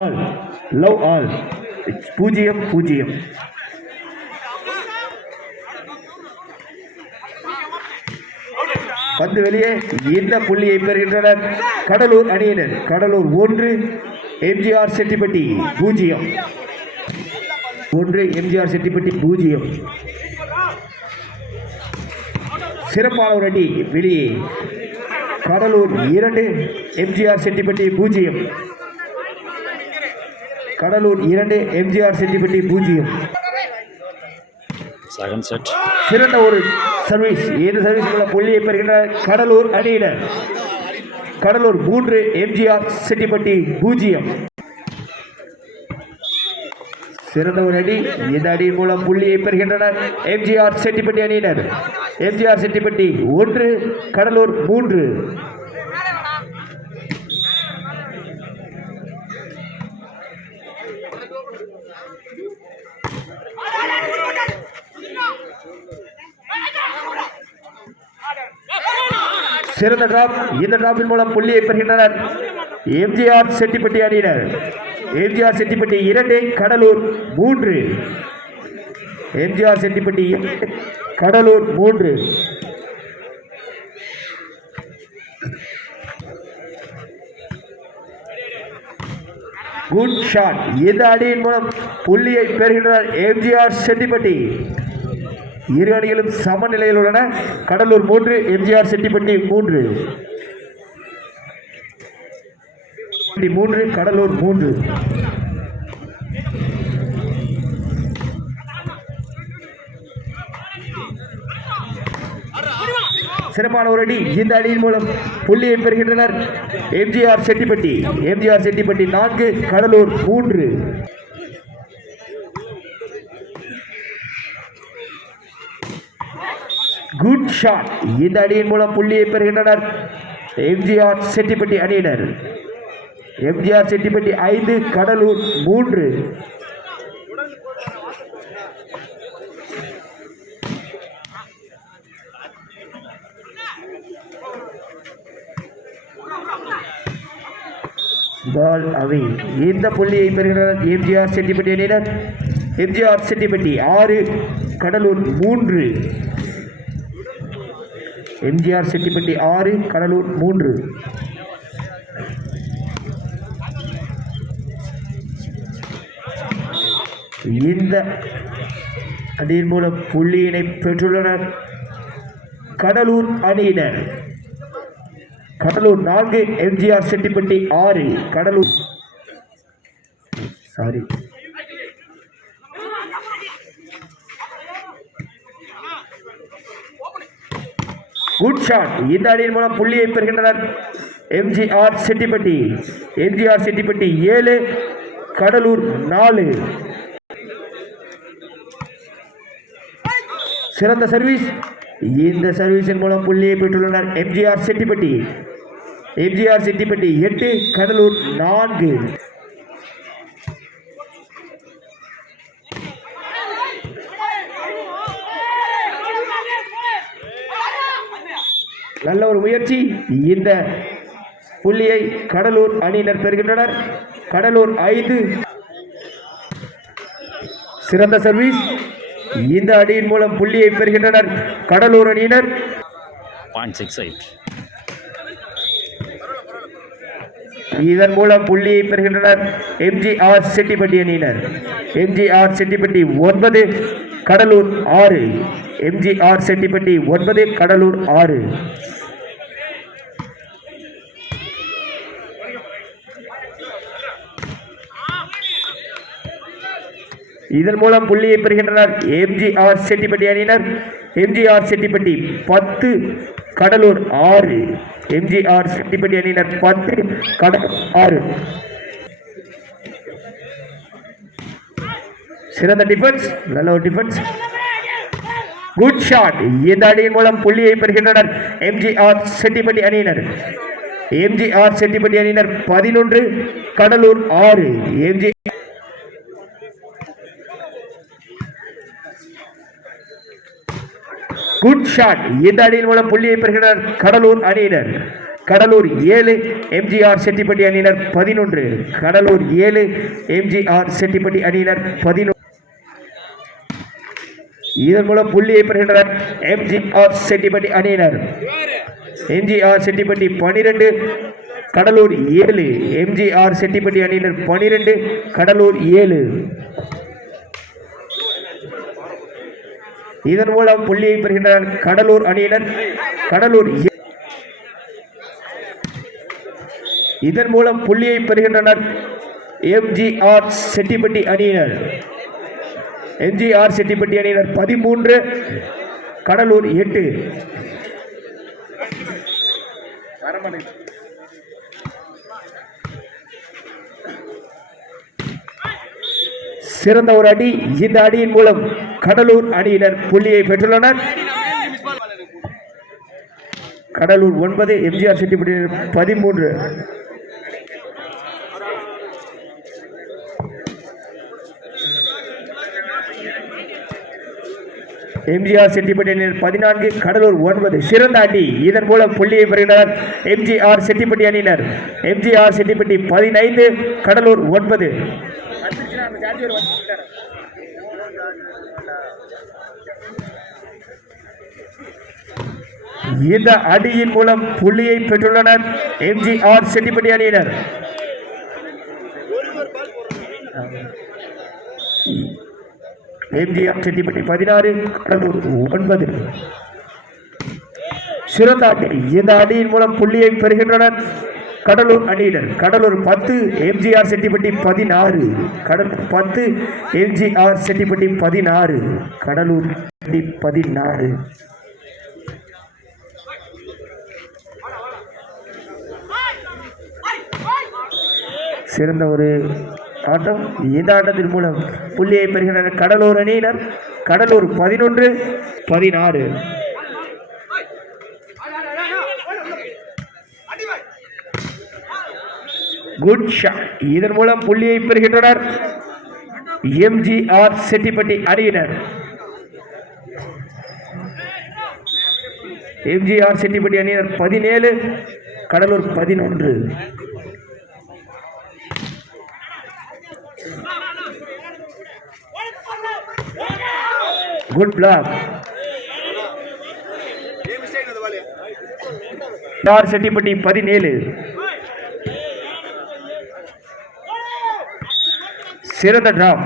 Love all 0-0. பந்து வெளியே. இந்த புள்ளியை பெறுகின்றனர் கடலூர் அணியினர். கடலூர் 1, எம்ஜிஆர் செட்டிப்பட்டி 0. 1 எம்ஜிஆர் செட்டிப்பட்டி 0. சிறப்பான ஒரு அடி வெளியே. கடலூர் 2, எம்ஜிஆர் செட்டிப்பட்டி 0. கடலூர் 2, எம்ஜிஆர் செட்டிப்பட்டி 0. சிறந்த ஒரு சர்வீஸ். இந்த சர்வீஸ் மூலம் புள்ளியை பெறுகின்ற கடலூர் அணியினர். கடலூர் 3, எம்ஜிஆர் செட்டிப்பட்டி 0. சிறந்த ஒரு அடி. இந்த அடியின் மூலம் புள்ளியை பெறுகின்றனர் எம்ஜிஆர் செட்டிப்பட்டி அணியினர். எம்ஜிஆர் செட்டிப்பட்டி 1, கடலூர் 3. சிறந்த டிராப். இந்த டிராப்பின் மூலம் புள்ளியை பெறுகின்றனர் எம்ஜிஆர் செட்டிப்பட்டி அணியினர். எம்ஜிஆர் செட்டிப்பட்டி 2, கடலூர் 3. எம்ஜிஆர் செட்டிப்பட்டி 2, கடலூர் 3. Good shot. இந்த அடியின் மூலம் புள்ளியை பெறுகின்றனர் எம்ஜிஆர் செட்டிப்பட்டி. இரு அணிகளும் சமநிலையில் உள்ளன. கடலூர் 3, எம்ஜிஆர் செட்டிப்பட்டி 3. கடலூர் 3. சிறப்பான ஒரு அடி. இந்த அடியின் மூலம் புள்ளியை பெறுகின்றனர் எம்ஜிஆர் செட்டிப்பட்டி. எம்ஜிஆர் செட்டிப்பட்டி 4, கடலூர் 3. Good shot. இந்த அடியின் மூலம் புள்ளியை பெறுகின்றனர் எம்ஜிஆர் செட்டிப்பட்டி அணியினர். எம்ஜிஆர் செட்டிப்பட்டி 5, கடலூர் 3. பால் அவை. இந்த புள்ளியை பெறுகின்றனர் எம்ஜிஆர் செட்டிப்பட்டி அணியினர். எம்ஜிஆர் செட்டிப்பட்டி 6, கடலூர் 3. எம்ஜிஆர் செட்டிப்பட்டி 6, கடலூர் 3. இந்த அணியின் மூலம் புள்ளியினை பெற்றுள்ளனர் கடலூர் அணியினர். கடலூர் 4, எம்ஜிஆர் செட்டிப்பட்டி 6. Cuddalore good shot. இந்த அணியின் மூலம் புள்ளியை பெறுகின்றனர் எம்ஜிஆர் செட்டிப்பட்டி. எம்ஜிஆர் செட்டிப்பட்டி 7, கடலூர் 4. சிறந்த சர்வீஸ். இந்த சர்வீஸின் மூலம் புள்ளியை பெற்றுள்ளனர் எம்ஜிஆர் செட்டிப்பட்டி. எம்ஜிஆர் செட்டிப்பட்டி 8, கடலூர் 4. நல்ல ஒரு முயற்சி. இந்த புள்ளியை கடலூர் அணியினர் பெறுகின்றனர். கடலூர் 5. சிறந்த சர்வீஸ். இந்த அணியின் மூலம் புள்ளியை பெறுகின்றனர் கடலூர் அணியினர். 0.68. இதன் மூலம் புள்ளியை பெறுகின்றனர் எம்ஜிஆர் செட்டிப்பட்டி அணியினர். எம்ஜிஆர் செட்டிப்பட்டி 9, கடலூர் 6. எம்ஜிஆர் செட்டிப்பட்டி 9, கடலூர் 6. இதன் மூலம் புள்ளியை பெறுகின்றனர் எம்ஜிஆர் செட்டிப்பட்டி அணியினர். எம்ஜிஆர் செட்டிப்பட்டி 10, கடலூர் 6. எம்ஜிஆர் செட்டிப்பட்டி அணியினர் 10, கடலூர் 6. சிறந்த டிஃபென்ஸ். நல்ல ஒரு டிஃபென்ஸ். Good shot. இந்த அணியின் மூலம் புள்ளியை பெறுகின்றனர் எம்ஜிஆர் செட்டிப்பட்டி அணியினர். எம்ஜிஆர் செட்டிப்பட்டி அணியினர் 11, கடலூர் 6. Good shot. இந்த அணியின் மூலம் புள்ளியை பெறுகின்றனர் கடலூர் அணியினர். கடலூர் 7 எம்ஜிஆர் செட்டிப்பட்டி அணியினர் 11. கடலூர் 7 எம்ஜிஆர் செட்டிப்பட்டி அணியினர் 11. இதன் மூலம் புள்ளியை பெறுகின்றனர் எம்ஜிஆர் செட்டிப்பட்டி அணியினர். எம்ஜிஆர் செட்டிப்பட்டி 12 கடலூர் 7. எம்ஜிஆர் செட்டிப்பட்டி அணியினர் 12 கடலூர் 7. இதன் மூலம் புள்ளியை பெறுகின்றனர் கடலூர் அணியினர். கடலூர் இதன் மூலம் புள்ளியை பெறுகின்றனர் எம்ஜிஆர் செட்டிப்பட்டி அணியினர். எம்ஜிஆர் செட்டிப்பட்டி அணியினர் 13 கடலூர் 8. சிறந்த ஒரு அடி. இந்த அடியின் மூலம் கடலூர் அணியினர் புள்ளியை பெற்றுள்ளனர். கடலூர் 9 எம்ஜிஆர் செட்டிப்பட்டி 13. எம்ஜிஆர் செட்டிப்பட்டி அணியினர் 14 கடலூர் 9. சிறந்த அடி. இதன் மூலம் புள்ளியை பெறுகின்றனர் எம்ஜிஆர் செட்டிப்பட்டி அணியினர். எம்ஜிஆர் செட்டிப்பட்டி 15 கடலூர் 9. இந்த அடியின் மூலம் புள்ளியை பெற்றுள்ளனர் எம்ஜிஆர் செட்டிப்பட்டி அணியினர். எம்ஜிஆர் செட்டிப்பட்டி 16 கடலூர் 9. சிறந்த அடி. இந்த அடியின் மூலம் புள்ளியை பெறுகின்றனர் கடலூர் அணியினர். கடலூர் 10 எம்ஜிஆர் செட்டிப்பட்டி 16. கடலூர் 10 எம்ஜிஆர் செட்டிப்பட்டி 16. கடலூர் 16. சிறந்த ஒரு ஆட்டம். இந்த ஆட்டத்தின் மூலம் புள்ளியை பெறுகின்றனர் கடலூர் அணியினர். கடலூர் 11 16. Good shot. இதன் மூலம் புள்ளியை பெறுகின்றனர் எம்ஜிஆர் செட்டிப்பட்டி அணியினர். எம்ஜிஆர் செட்டிப்பட்டி அணியினர் 17 கடலூர் 11. Good black. செட்டிப்பட்டி 17. சிறந்த டிராப்.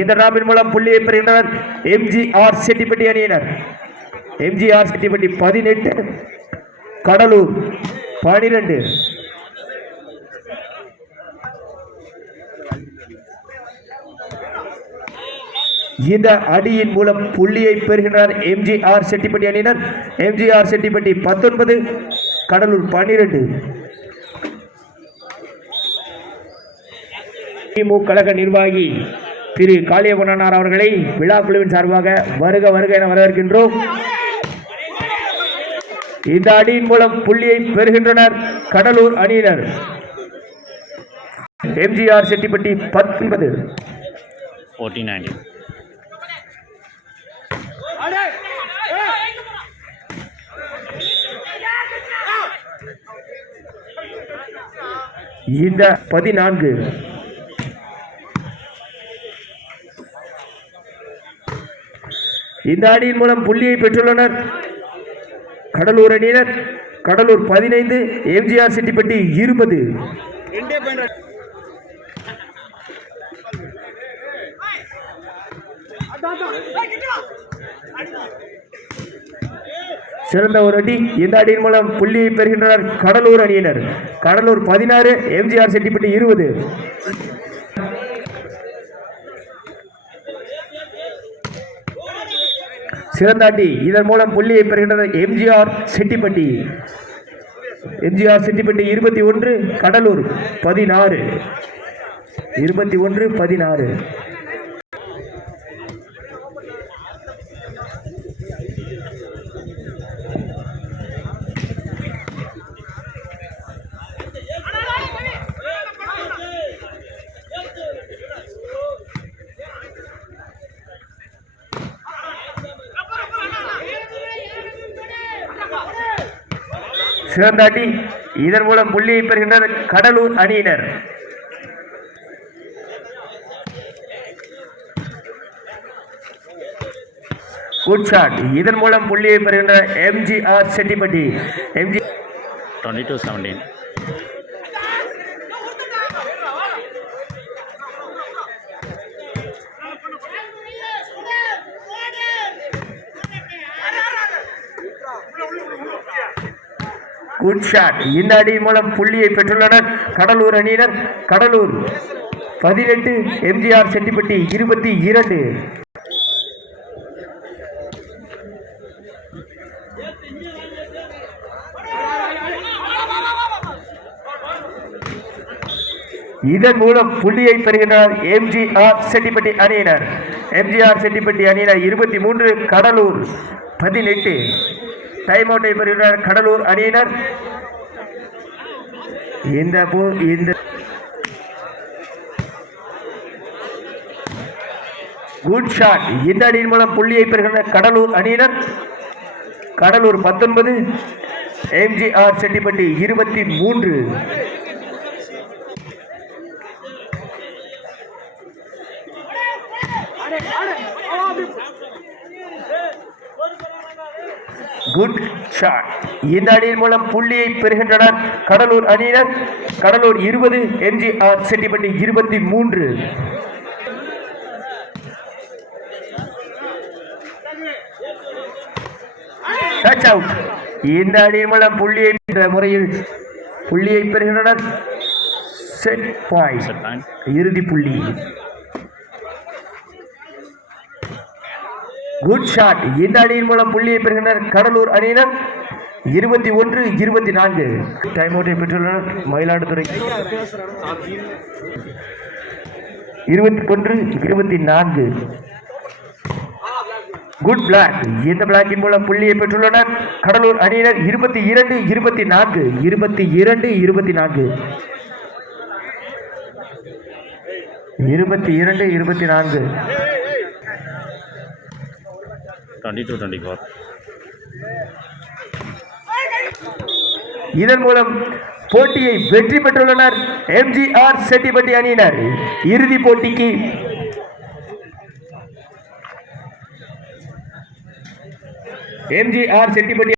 இந்த டிராப்பின் மூலம் புள்ளியை பெறுகின்றனர் எம்ஜிஆர் செட்டிப்பட்டி அணியினர். எம்ஜிஆர் செட்டிப்பட்டி 18 கடலூர் 12. இந்த அடியின் மூலம் புள்ளியை பெறுகின்றனர் எம்ஜிஆர் செட்டிப்பட்டி அணியினர். எம்ஜிஆர் செட்டிப்பட்டி 19 கடலூர் 12. திமுக கழக நிர்வாகி திரு காளியப்பனார் அவர்களை விழா குழுவின் சார்பாக வருக வருக என வரவேற்கின்றோம். இந்த அடியின் மூலம் புள்ளியை பெறுகின்றனர் கடலூர் அணியினர். எம்ஜிஆர் செட்டிப்பட்டி 19 14. இந்த 14. இந்த அணியின் மூலம் புள்ளியை பெற்றுள்ளனர் கடலூர் அணியினர். கடலூர் 15 எம்ஜிஆர் செட்டிப்பட்டி 20. சிறந்த ஒரு அடி. இந்த அடியின் மூலம் புள்ளியை பெறுகின்றனர் கடலூர் அணியினர். கடலூர் 16 எம்ஜிஆர் செட்டிப்பட்டி 20. சிறந்த அடி. இதன் மூலம் புள்ளியை பெறுகின்றனர் எம்ஜிஆர் செட்டிப்பட்டி. எம்ஜிஆர் செட்டிப்பட்டி 21 கடலூர் 16. 21 16. சிறந்த அடி. இதன் மூலம் புள்ளியை பெறுகின்றனர் கடலூர் அணியினர். Good shot. இதன் மூலம் புள்ளியை பெறுகின்ற எம்ஜிஆர் செட்டிப்பட்டி. 22-17. Good shot. இந்த அடியின் மூலம் புள்ளியை பெற்றுள்ளனர் கடலூர் அணியினர். கடலூர் 18, எம்ஜிஆர் செட்டிப்பட்டி 22. இதன் மூலம் புள்ளியை பெறுகின்றனர் எம்ஜிஆர் செட்டிப்பட்டி அணியினர். எம்ஜிஆர் செட்டிப்பட்டி அணியினர் 23, கடலூர் 18. டைம் அவுட்டை பெறுகின்றனர் கடலூர் அணியினர். இந்த குட் ஷாட். இந்த அணியின் மூலம் புள்ளியை பெறுகின்றனர் கடலூர் அணியினர். கடலூர் 19, எம்ஜிஆர் செட்டிப்பட்டி 23. Good shot. இந்த அணியின் மூலம் புள்ளியை பெறுகின்றனர் கடலூர் அணியினர். கடலூர் 20, எம்ஜிஆர் செட்டிப்பட்டி 23. Touch out. இந்த அணியின் மூலம் புள்ளியை முறையில் புள்ளியை பெறுகின்றனர். செட் பாயிண்ட், இறுதி புள்ளி. Good shot. இந்த அணியின் மூலம் புள்ளியை பெறுகின்றனர் கடலூர் அணியினர். 21, 24. டைம் அவுட்டை பெற்றுள்ளனர் மயிலாடுதுறை. 21, 24. Good black. இந்த பிளாக்கின் மூலம் புள்ளியை பெற்றுள்ளனர் கடலூர் அணியினர். 22, 24. 22, 24. 22, 24. 22-24. இதன் மூலம் போட்டியை வெற்றி பெற்றுள்ளனர் எம்ஜிஆர் செட்டிப்பட்டி அணியினர். இறுதி போட்டிக்கு எம்ஜிஆர் செட்டிப்பட்டி